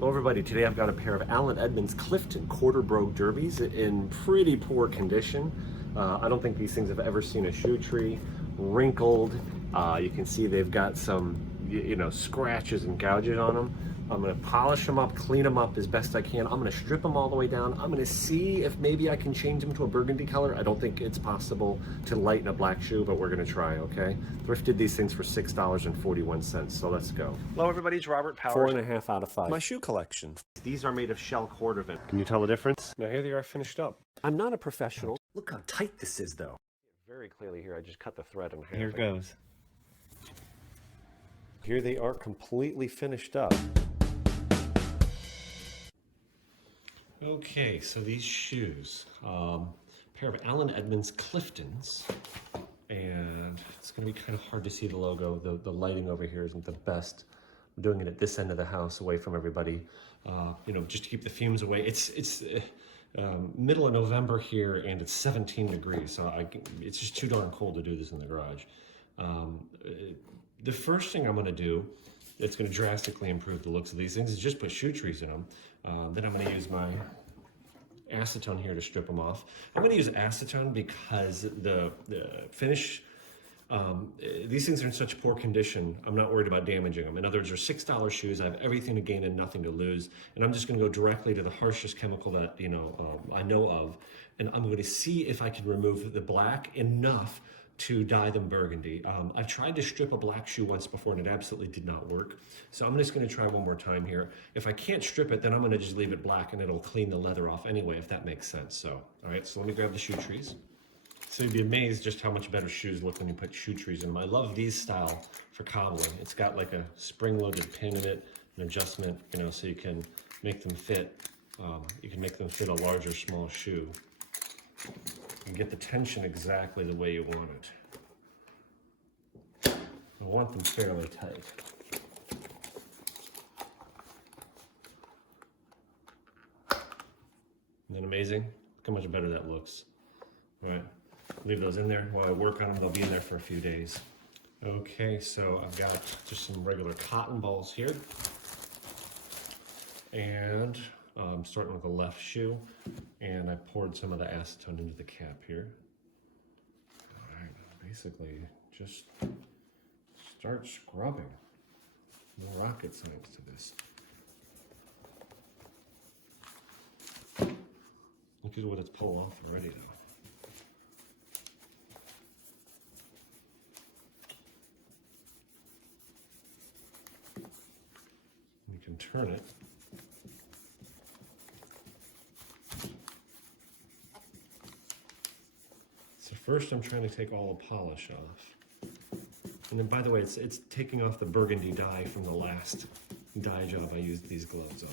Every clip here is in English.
Well, everybody, today I've got a pair of Allen Edmonds Clifton quarter brogue derbies in pretty poor condition. I don't think these things have ever seen a shoe tree, wrinkled. You can see they've got some, scratches and gouges on them. I'm gonna polish them up, clean them up as best I can. I'm gonna strip them all the way down. I'm gonna see if maybe I can change them to a burgundy color. I don't think it's possible to lighten a black shoe, but we're gonna try, okay? Thrifted these things for $6.41, so let's go. Hello everybody, it's Robert Powers. 4.5 out of 5. My shoe collection. These are made of shell cordovan. Can you tell the difference? Now here they are finished up. I'm not a professional. Look how tight this is though. Very clearly here, I just cut the thread in half. Here goes. Here they are completely finished up. Okay, so these shoes, pair of Allen Edmonds Cliftons, and it's going to be kind of hard to see the logo. The lighting over here isn't the best. I'm doing it at this end of the house, away from everybody, just to keep the fumes away. It's middle of November here, and it's 17 degrees, so it's just too darn cold to do this in the garage. The first thing I'm going to do that's going to drastically improve the looks of these things is just put shoe trees in them. Then I'm going to use my acetone here to strip them off. I'm going to use acetone because the finish, these things are in such poor condition, I'm not worried about damaging them. In other words, they're $6 shoes. I have everything to gain and nothing to lose. And I'm just going to go directly to the harshest chemical that I know of. And I'm going to see if I can remove the black enough to dye them burgundy. I've tried to strip a black shoe once before and it absolutely did not work. So I'm just gonna try one more time here. If I can't strip it, then I'm gonna just leave it black and it'll clean the leather off anyway, if that makes sense. So, all right, so let me grab the shoe trees. So you'd be amazed just how much better shoes look when you put shoe trees in them. I love these style for cobbling. It's got like a spring-loaded pin in it, an adjustment, so you can make them fit. You can make them fit a large or small shoe. And get the tension exactly the way you want it. I want them fairly tight. Isn't that amazing? Look how much better that looks. All right, leave those in there while I work on them. They'll be in there for a few days. Okay, so I've got just some regular cotton balls here. And I'm starting with the left shoe, and I poured some of the acetone into the cap here. All right, basically just start scrubbing. No rocket science to this. Look at what it's pulled off already though. You can turn it. First, I'm trying to take all the polish off. And then, by the way, it's taking off the burgundy dye from the last dye job I used these gloves on.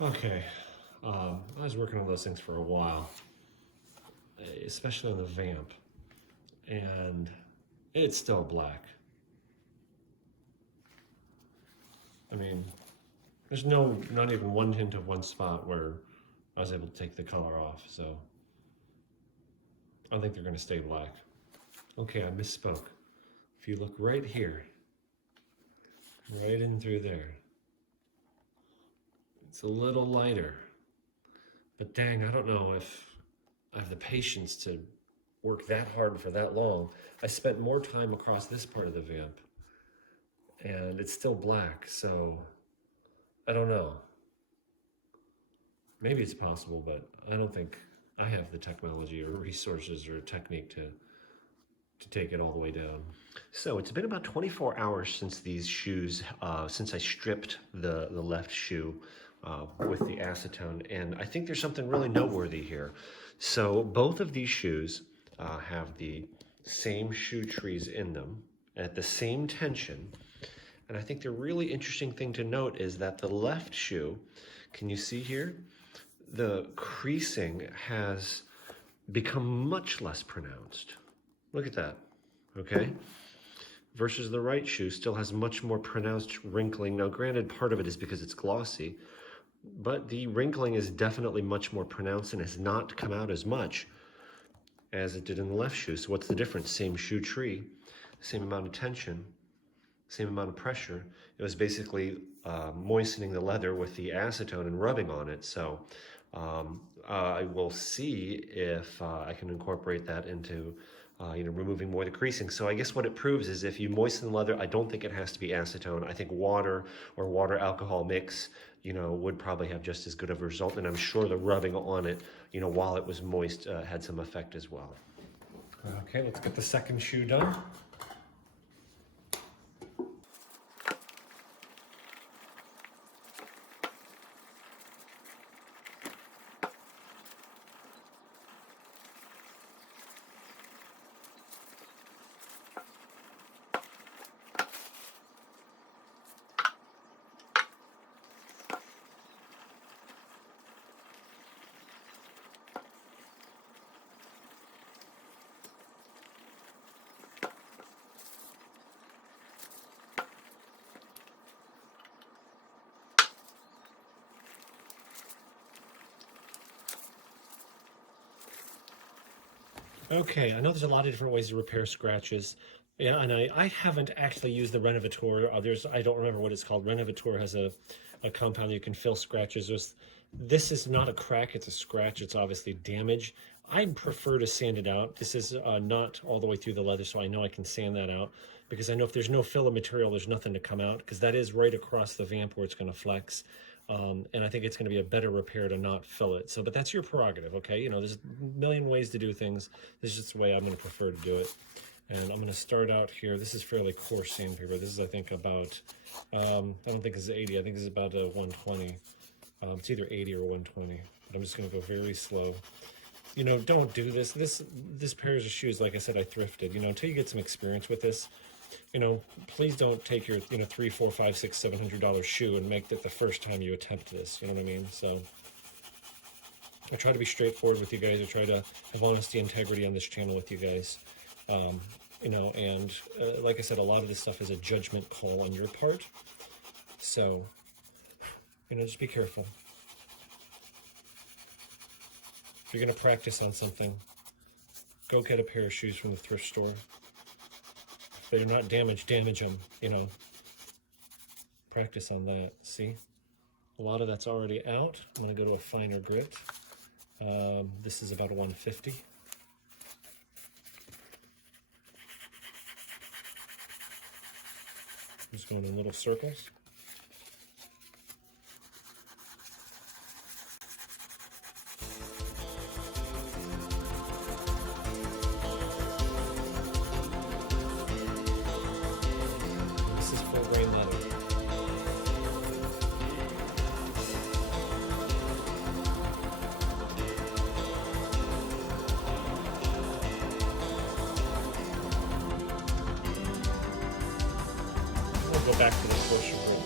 Okay, I was working on those things for a while, especially on the Vamp, and it's still black. I mean, there's not even one hint of one spot where I was able to take the color off, so I think they're going to stay black. Okay, I misspoke. If you look right here, right in through there, it's a little lighter, but dang, I don't know if I have the patience to work that hard for that long. I spent more time across this part of the vamp, and it's still black, so I don't know. Maybe it's possible, but I don't think I have the technology or resources or technique to take it all the way down. So it's been about 24 hours since these shoes, since I stripped the left shoe with the acetone, and I think there's something really noteworthy here. So both of these shoes have the same shoe trees in them at the same tension, and I think the really interesting thing to note is that the left shoe, can you see here? The creasing has become much less pronounced. Look at that, okay? Versus the right shoe still has much more pronounced wrinkling. Now, granted, part of it is because it's glossy, but the wrinkling is definitely much more pronounced and has not come out as much as it did in the left shoe. So what's the difference? Same shoe tree, same amount of tension, same amount of pressure. It was basically moistening the leather with the acetone and rubbing on it. So I will see if I can incorporate that into removing more of the creasing. So I guess what it proves is if you moisten the leather, I don't think it has to be acetone. I think water or water alcohol mix, would probably have just as good of a result. And I'm sure the rubbing on it, while it was moist, had some effect as well. Okay, let's get the second shoe done. Okay, I know there's a lot of different ways to repair scratches. Yeah, and I haven't actually used the Renovator. I don't remember what it's called. Renovator has a compound you can fill scratches. This is not a crack, it's a scratch. It's obviously damage. I prefer to sand it out. This is not all the way through the leather, so I know I can sand that out because I know if there's no filler material, there's nothing to come out because that is right across the vamp where it's going to flex. And I think it's going to be a better repair to not fill it. So, but that's your prerogative, okay? There's a million ways to do things. This is just the way I'm going to prefer to do it. And I'm going to start out here. This is fairly coarse sandpaper. This is, I think, about, I don't think this is 80. I think this is about 120. It's either 80 or 120. But I'm just going to go very slow. Don't do this. This pair of shoes, like I said, I thrifted. Until you get some experience with this, please don't take your, $300, $400, $500, $600, $700 shoe and make that the first time you attempt this. You know what I mean? So I try to be straightforward with you guys. I try to have honesty, integrity on this channel with you guys. And like I said, a lot of this stuff is a judgment call on your part. So, just be careful. If you're going to practice on something, go get a pair of shoes from the thrift store. If they're not damaged, damage them, Practice on that, see? A lot of that's already out. I'm going to go to a finer grit. This is about a 150. Just going in little circles. This is full grain leather. Go back to the portion grid.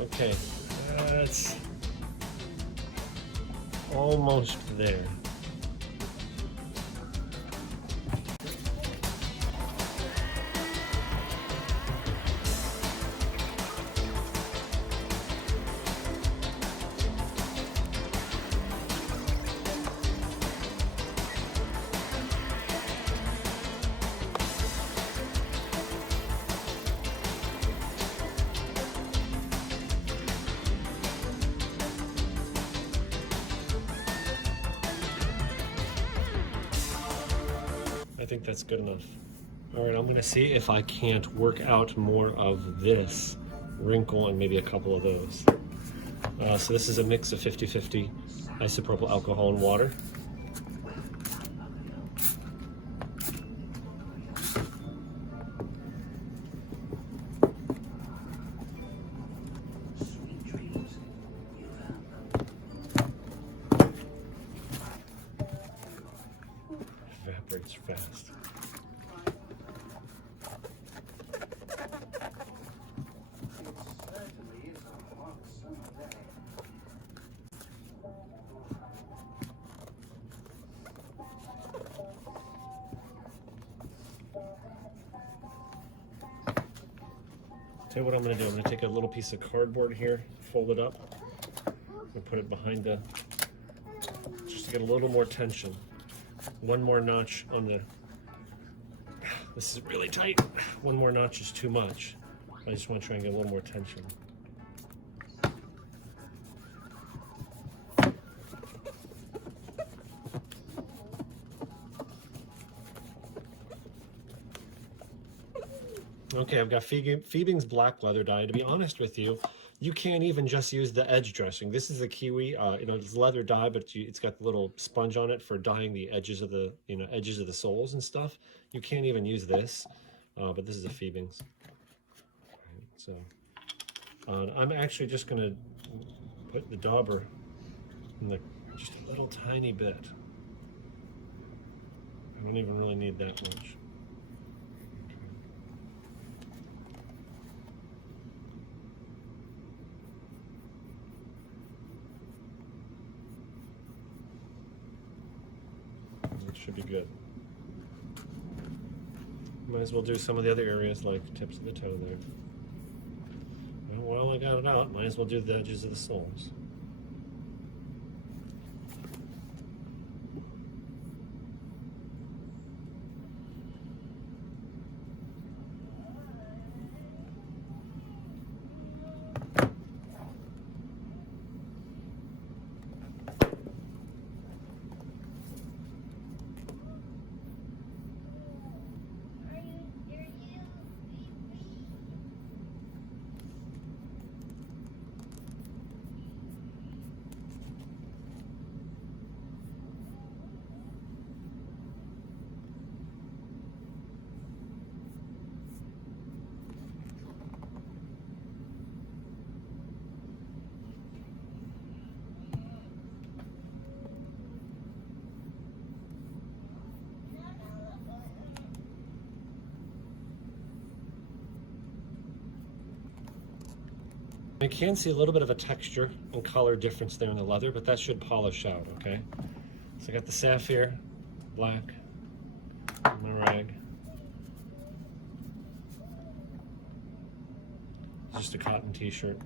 Okay, that's almost there. I think that's good enough. All right, I'm gonna see if I can't work out more of this wrinkle and maybe a couple of those. So this is a mix of 50-50 isopropyl alcohol and water. Evaporates fast. Tell you what I'm going to do. I'm going to take a little piece of cardboard here, fold it up, and put it behind the, just to get a little more tension. One more notch on the, this is really tight. One more notch is too much. I just want to try and get a little more tension. Okay, I've got Fiebing's black leather dye. To be honest with you, you can't even just use the edge dressing. This is a kiwi, you know, it's leather dye, but it's got the little sponge on it for dyeing the edges of the, you know, edges of the soles and stuff. You can't even use this, but this is a Fiebing's. So I'm actually just gonna put the dauber in the, just a little tiny bit. I don't even really need that much. Should be good. Might as well do some of the other areas like tips of the toe there. Well, while I got it out, might as well do the edges of the soles. You can see a little bit of a texture and color difference there in the leather, but that should polish out, okay? So I got the sapphire, black, my rag. Just a cotton t-shirt.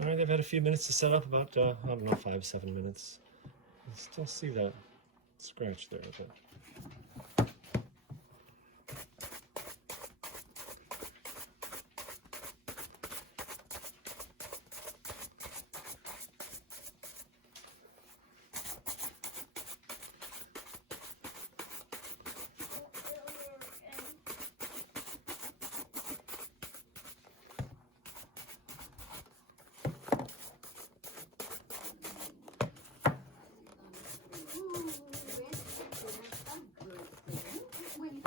All right, they've had a few minutes to set up, about, I don't know, 5-7 minutes. You still see that scratch there, but.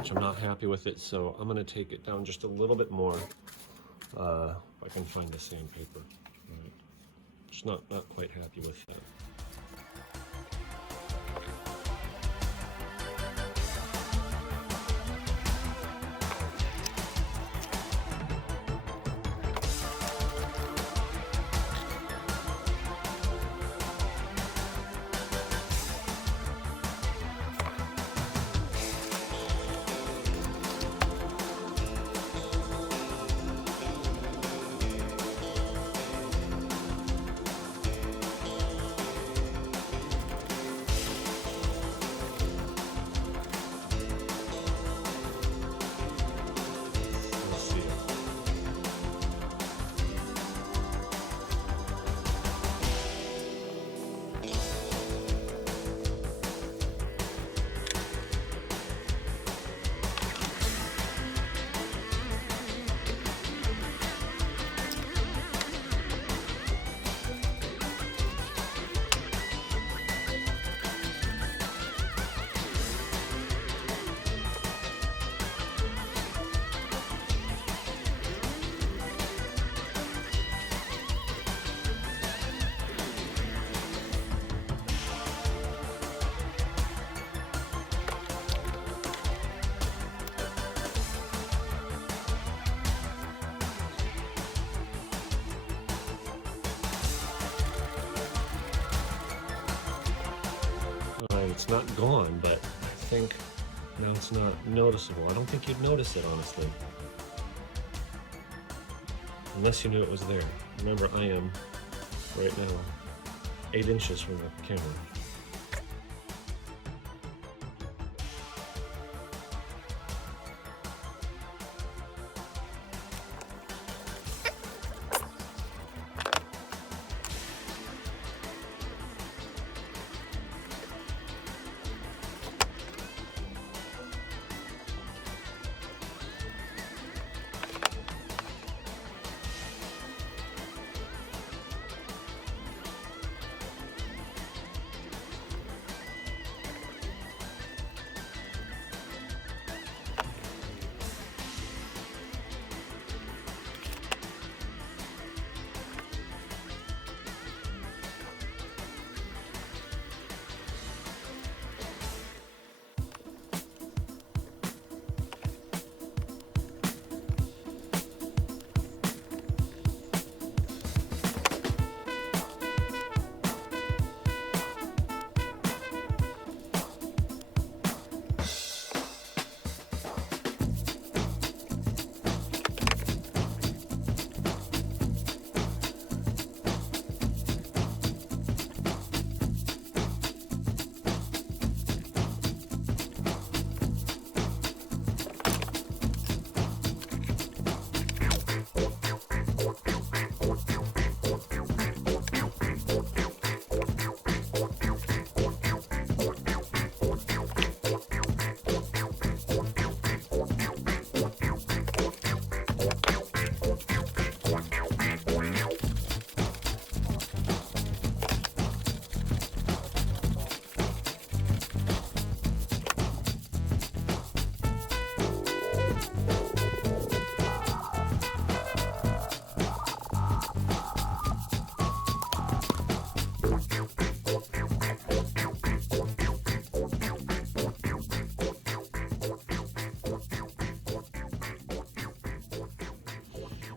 I'm not happy with it, so I'm going to take it down just a little bit more if I can find the sandpaper. Right. Just not quite happy with that. it's not gone, but I think now it's not noticeable. I don't think you'd notice it, honestly. Unless you knew it was there. Remember, I am, right now, 8 inches from the camera.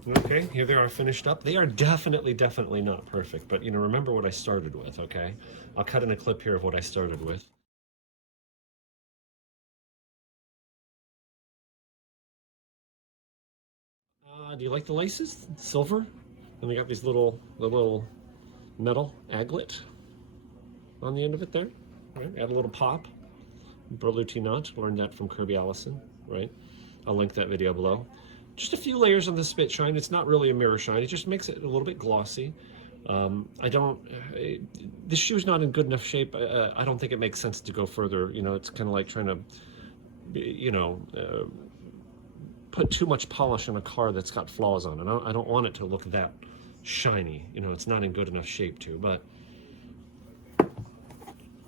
Okay, here they are finished up. They are definitely not perfect, but remember what I started with, okay? I'll cut in a clip here of what I started with. Do you like the laces? Silver? And they got these little metal aglet on the end of it there, right? Add a little pop. Berluti Knot, learned that from Kirby Allison, right? I'll link that video below. Just a few layers on the spit shine. It's not really a mirror shine. It just makes it a little bit glossy. This shoe's not in good enough shape. I don't think it makes sense to go further. It's kind of like trying to, put too much polish on a car that's got flaws on it. I don't want it to look that shiny. It's not in good enough shape to, but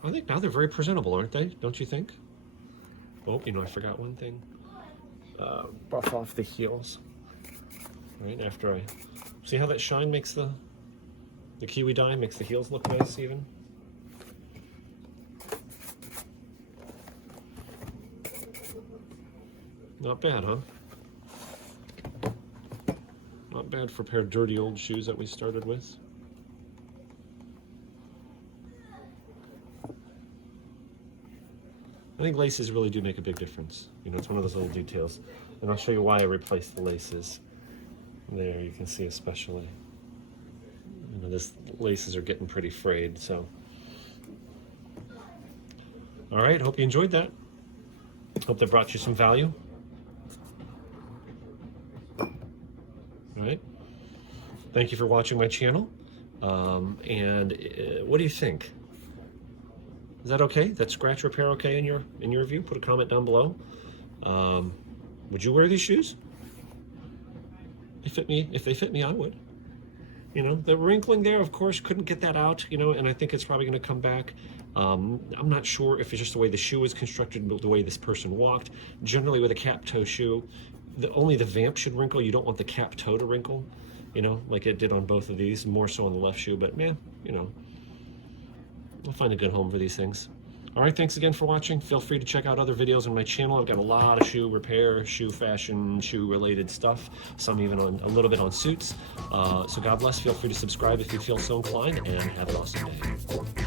I think now they're very presentable, aren't they? Don't you think? Oh, I forgot one thing. Buff off the heels. Right after I see how that shine makes the kiwi dye makes the heels look nice even. Not bad, huh? Not bad for a pair of dirty old shoes that we started with. I think laces really do make a big difference. It's one of those little details. And I'll show you why I replaced the laces. There, you can see especially. This laces are getting pretty frayed, so. All right, hope you enjoyed that. Hope that brought you some value. All right. Thank you for watching my channel. What do you think? Is that okay? That scratch repair okay in your view? Put a comment down below. Would you wear these shoes? If they fit me, I would. The wrinkling there, of course, couldn't get that out, and I think it's probably going to come back. I'm not sure if it's just the way the shoe is constructed, the way this person walked. Generally with a cap toe shoe, only the vamp should wrinkle. You don't want the cap toe to wrinkle, like it did on both of these, more so on the left shoe, but yeah, I'll find a good home for these things. All right, thanks again for watching. Feel free to check out other videos on my channel. I've got a lot of shoe repair, shoe fashion, shoe related stuff, some even on a little bit on suits. So God bless. Feel free to subscribe if you feel so inclined, and have an awesome day.